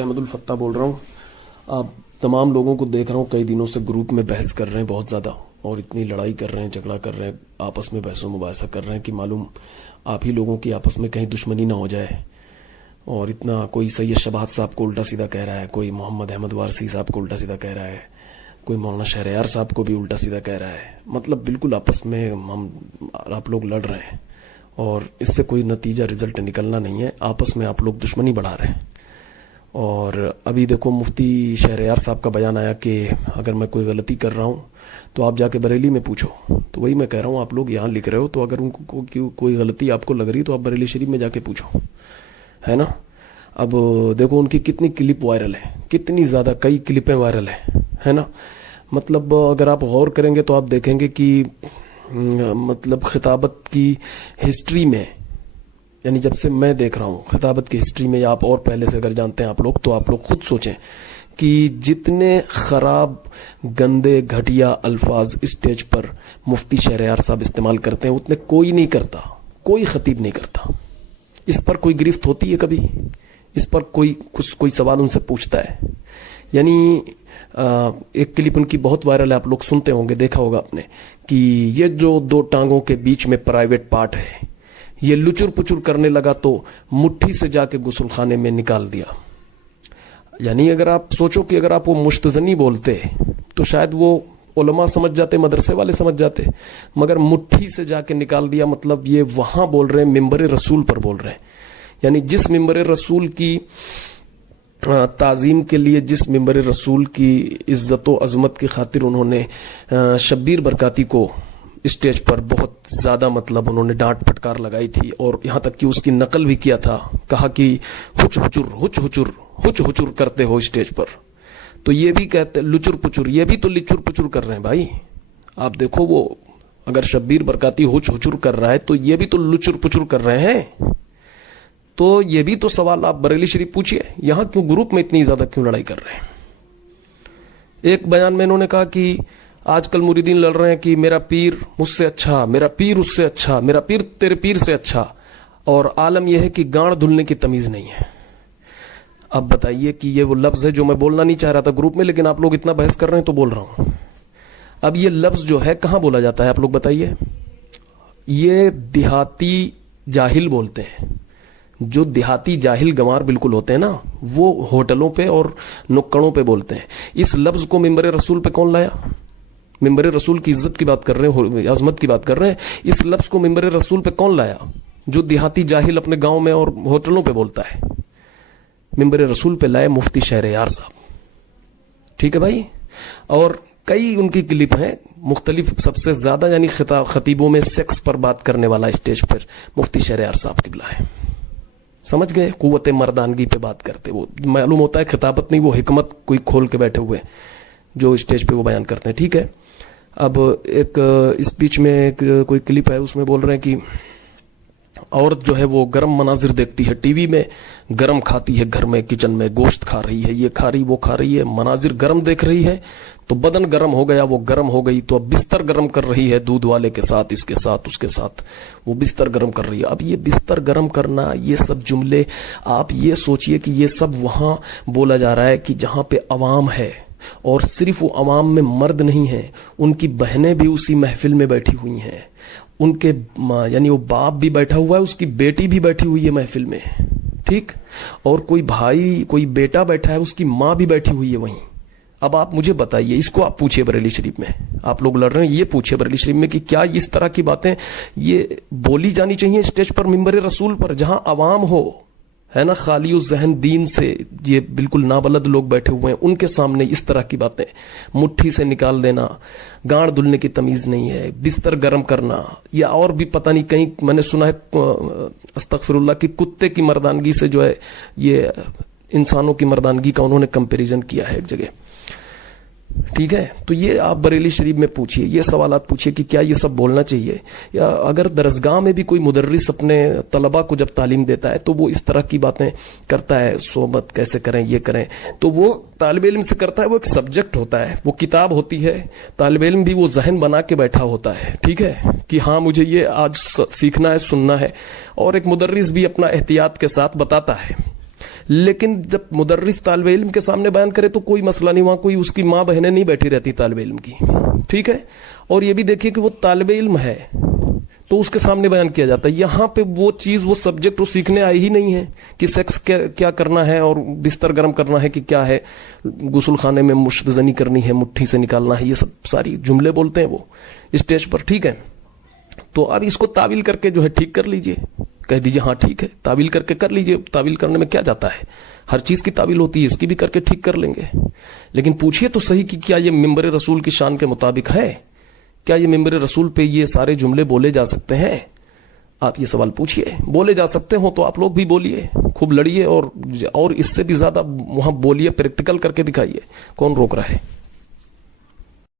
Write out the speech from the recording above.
احمد الفتاح بول رہا ہوں. آپ تمام لوگوں کو دیکھ رہا ہوں کئی دنوں سے گروپ میں بحث کر رہے ہیں بہت زیادہ, اور اتنی لڑائی کر رہے ہیں, جھگڑا کر رہے ہیں, آپس میں بحث و مباحثہ کر رہے ہیں کہ معلوم آپ ہی لوگوں کی آپس میں کہیں دشمنی نہ ہو جائے. اور اتنا کوئی سید شباہت صاحب کو الٹا سیدھا کہہ رہا ہے, کوئی محمد احمد وارسی صاحب کو الٹا سیدھا کہہ رہا ہے, کوئی مولانا شہریار صاحب کو بھی الٹا سیدھا کہہ رہا ہے. مطلب بالکل آپس میں ہم آپ لوگ لڑ رہے ہیں اور اس سے کوئی نتیجہ رزلٹ نکلنا نہیں ہے. آپس میں آپ لوگ دشمنی بڑھا رہے ہیں. اور ابھی دیکھو مفتی شہریار صاحب کا بیان آیا کہ اگر میں کوئی غلطی کر رہا ہوں تو آپ جا کے بریلی میں پوچھو. تو وہی میں کہہ رہا ہوں, آپ لوگ یہاں لکھ رہے ہو تو اگر ان کو کوئی غلطی آپ کو لگ رہی تو آپ بریلی شریف میں جا کے پوچھو, ہے نا. اب دیکھو ان کی کتنی کلپ وائرل ہیں, کتنی زیادہ, کئی کلپیں وائرل ہیں, ہے نا. مطلب اگر آپ غور کریں گے تو آپ دیکھیں گے کہ مطلب خطابت کی ہسٹری میں, یعنی جب سے میں دیکھ رہا ہوں خطابت کی ہسٹری میں, یا آپ اور پہلے سے اگر جانتے ہیں آپ لوگ تو آپ لوگ خود سوچیں کہ جتنے خراب گندے گھٹیا الفاظ اسٹیج پر مفتی شہریار صاحب استعمال کرتے ہیں اتنے کوئی نہیں کرتا, کوئی خطیب نہیں کرتا. اس پر کوئی گرفت ہوتی ہے کبھی؟ اس پر کوئی سوال ان سے پوچھتا ہے؟ یعنی ایک کلپ ان کی بہت وائرل ہے, آپ لوگ سنتے ہوں گے, دیکھا ہوگا آپ نے, کہ یہ جو دو ٹانگوں کے بیچ میں پرائیویٹ پارٹ ہے یہ لچر پچر کرنے لگا تو مٹھی سے جا کے غسل خانے میں نکال دیا. یعنی اگر آپ سوچو کہ اگر آپ وہ مشتزنی بولتے تو شاید وہ علماء سمجھ جاتے, مدرسے والے سمجھ جاتے, مگر مٹھی سے جا کے نکال دیا مطلب یہ وہاں بول رہے ہیں, ممبر رسول پر بول رہے ہیں. یعنی جس ممبر رسول کی تعظیم کے لیے, جس ممبر رسول کی عزت و عظمت کی خاطر انہوں نے شبیر برکاتی کو اسٹیج پر بہت زیادہ مطلب انہوں نے ڈانٹ پھٹکار لگائی تھی, اور یہاں تک کہ اس کی نقل بھی کیا تھا, کہا کہ ہچ ہچر کرتے ہو اسٹیج پر, تو یہ بھی کہتے لچر پچر, یہ بھی تو لچر پچر کر رہے ہیں بھائی. آپ دیکھو وہ اگر شبیر برکاتی ہچ ہچر کر رہا ہے تو یہ بھی تو لچر پچر کر رہے ہیں. تو یہ بھی تو سوال آپ بریلی شریف پوچھئے, یہاں کیوں گروپ میں اتنی زیادہ کیوں لڑائی کر رہے ہیں. ایک بیان میں انہوں نے کہا کہ آج کل مریدین لڑ رہے ہیں کہ میرا پیر مجھ سے اچھا, میرا پیر اس سے اچھا, میرا پیر تیرے پیر سے اچھا, اور عالم یہ ہے کہ گانڑ دھلنے کی تمیز نہیں ہے. اب بتائیے کہ یہ وہ لفظ ہے جو میں بولنا نہیں چاہ رہا تھا گروپ میں, لیکن آپ لوگ اتنا بحث کر رہے ہیں تو بول رہا ہوں. اب یہ لفظ جو ہے کہاں بولا جاتا ہے آپ لوگ بتائیے؟ یہ دیہاتی جاہل بولتے ہیں, جو دیہاتی جاہل گنوار بالکل ہوتے ہیں نا, وہ ہوٹلوں پہ اور نکڑوں پہ بولتے ہیں. اس لفظ کو ممبر رسول پہ کون لایا؟ ممبر رسول کی عزت کی بات کر رہے ہیں, عظمت کی بات کر رہے ہیں. اس لفظ کو ممبر رسول پہ کون لایا جو دیہاتی جاہل اپنے گاؤں میں اور ہوٹلوں پہ بولتا ہے؟ ممبر رسول پہ لائے مفتی شہریار صاحب. ٹھیک ہے بھائی. اور کئی ان کی کلپ ہیں مختلف, سب سے زیادہ یعنی خطیبوں میں سیکس پر بات کرنے والا اسٹیج پر مفتی شہریار صاحب کی بلائے. سمجھ گئے؟ قوت مردانگی پہ بات کرتے, وہ معلوم ہوتا ہے خطابت نہیں, وہ حکمت کوئی کھول کے بیٹھے ہوئے جو اسٹیج پہ وہ بیان کرتے ہیں. ٹھیک ہے. اب ایک اس بیچ میں کوئی کلپ ہے, اس میں بول رہے ہیں کہ عورت جو ہے وہ گرم مناظر دیکھتی ہے ٹی وی میں, گرم کھاتی ہے گھر میں کچن میں, گوشت کھا رہی ہے, یہ کھا رہی وہ کھا رہی ہے, مناظر گرم دیکھ رہی ہے تو بدن گرم ہو گیا, وہ گرم ہو گئی تو اب بستر گرم کر رہی ہے دودھ والے کے ساتھ, اس کے ساتھ, اس کے ساتھ وہ بستر گرم کر رہی ہے. اب یہ بستر گرم کرنا, یہ سب جملے آپ یہ سوچئے کہ یہ سب وہاں بولا جا رہا ہے کہ جہاں پہ عوام ہے, اور صرف وہ عوام میں مرد نہیں ہیں, ان کی بہنیں بھی اسی محفل میں بیٹھی ہوئی ہیں, ان کے یعنی وہ باپ بھی بیٹھا ہوا ہے, اس کی بیٹی بھی بیٹھی ہوئی ہے محفل میں. ٹھیک. اور کوئی بھائی, کوئی بیٹا بیٹھا ہے, اس کی ماں بھی بیٹھی ہوئی ہے وہیں. اب آپ مجھے بتائیے, اس کو آپ پوچھئے بریلی شریف میں, آپ لوگ لڑ رہے ہیں, یہ پوچھئے بریلی شریف میں کہ کیا اس طرح کی باتیں یہ بولی جانی چاہیے اسٹیج پر ممبر رسول پر, جہاں عوام ہو, ہے نا, خالی الذہن دین سے یہ بالکل نابلد لوگ بیٹھے ہوئے ہیں, ان کے سامنے اس طرح کی باتیں, مٹھی سے نکال دینا, گانڑ دھلنے کی تمیز نہیں ہے, بستر گرم کرنا, یا اور بھی پتہ نہیں کہیں میں نے سنا ہے استغفر اللہ کہ کتے کی مردانگی سے جو ہے یہ انسانوں کی مردانگی کا انہوں نے کمپیریزن کیا ہے ایک جگہ. ٹھیک ہے. تو یہ آپ بریلی شریف میں پوچھئے, یہ سوالات پوچھئے کہ کیا یہ سب بولنا چاہیے. یا اگر درسگاہ میں بھی کوئی مدرس اپنے طلباء کو جب تعلیم دیتا ہے تو وہ اس طرح کی باتیں کرتا ہے, صحبت کیسے کریں, یہ کریں, تو وہ طالب علم سے کرتا ہے, وہ ایک سبجیکٹ ہوتا ہے, وہ کتاب ہوتی ہے, طالب علم بھی وہ ذہن بنا کے بیٹھا ہوتا ہے. ٹھیک ہے, کہ ہاں مجھے یہ آج سیکھنا ہے, سننا ہے, اور ایک مدرس بھی اپنا احتیاط کے ساتھ بتاتا ہے. لیکن جب مدرس طالب علم کے سامنے بیان کرے تو کوئی مسئلہ نہیں, وہاں کوئی اس کی ماں بہنیں نہیں بیٹھی رہتی طالب علم کی, ٹھیک ہے. اور یہ بھی دیکھیے کہ وہ طالب علم ہے تو اس کے سامنے بیان کیا جاتا ہے. یہاں پہ وہ چیز, وہ سبجیکٹ وہ سیکھنے آئی ہی نہیں ہے کہ سیکس کیا کرنا ہے اور بستر گرم کرنا ہے کہ کیا ہے, غسل خانے میں مشت زنی کرنی ہے, مٹھی سے نکالنا ہے, یہ سب ساری جملے بولتے ہیں وہ اسٹیج پر, ٹھیک ہے. تو اب اس کو تعویل کر کے جو ہے ٹھیک کر لیجئے, کہہ دیجئے ہاں ٹھیک ہے, تعویل کر کے کر لیجئے. تعویل کرنے میں کیا جاتا ہے, ہر چیز کی تعویل ہوتی ہے, اس کی بھی کر کے ٹھیک کر لیں گے. لیکن پوچھئے تو صحیح کہ کیا یہ ممبر رسول کی شان کے مطابق ہے, کیا یہ ممبر رسول پہ یہ سارے جملے بولے جا سکتے ہیں؟ آپ یہ سوال پوچھئے. بولے جا سکتے ہوں تو آپ لوگ بھی بولیے, خوب لڑیے, اور اس سے بھی زیادہ وہاں بولیے, پریکٹیکل کر کے دکھائیے, کون روک رہا ہے؟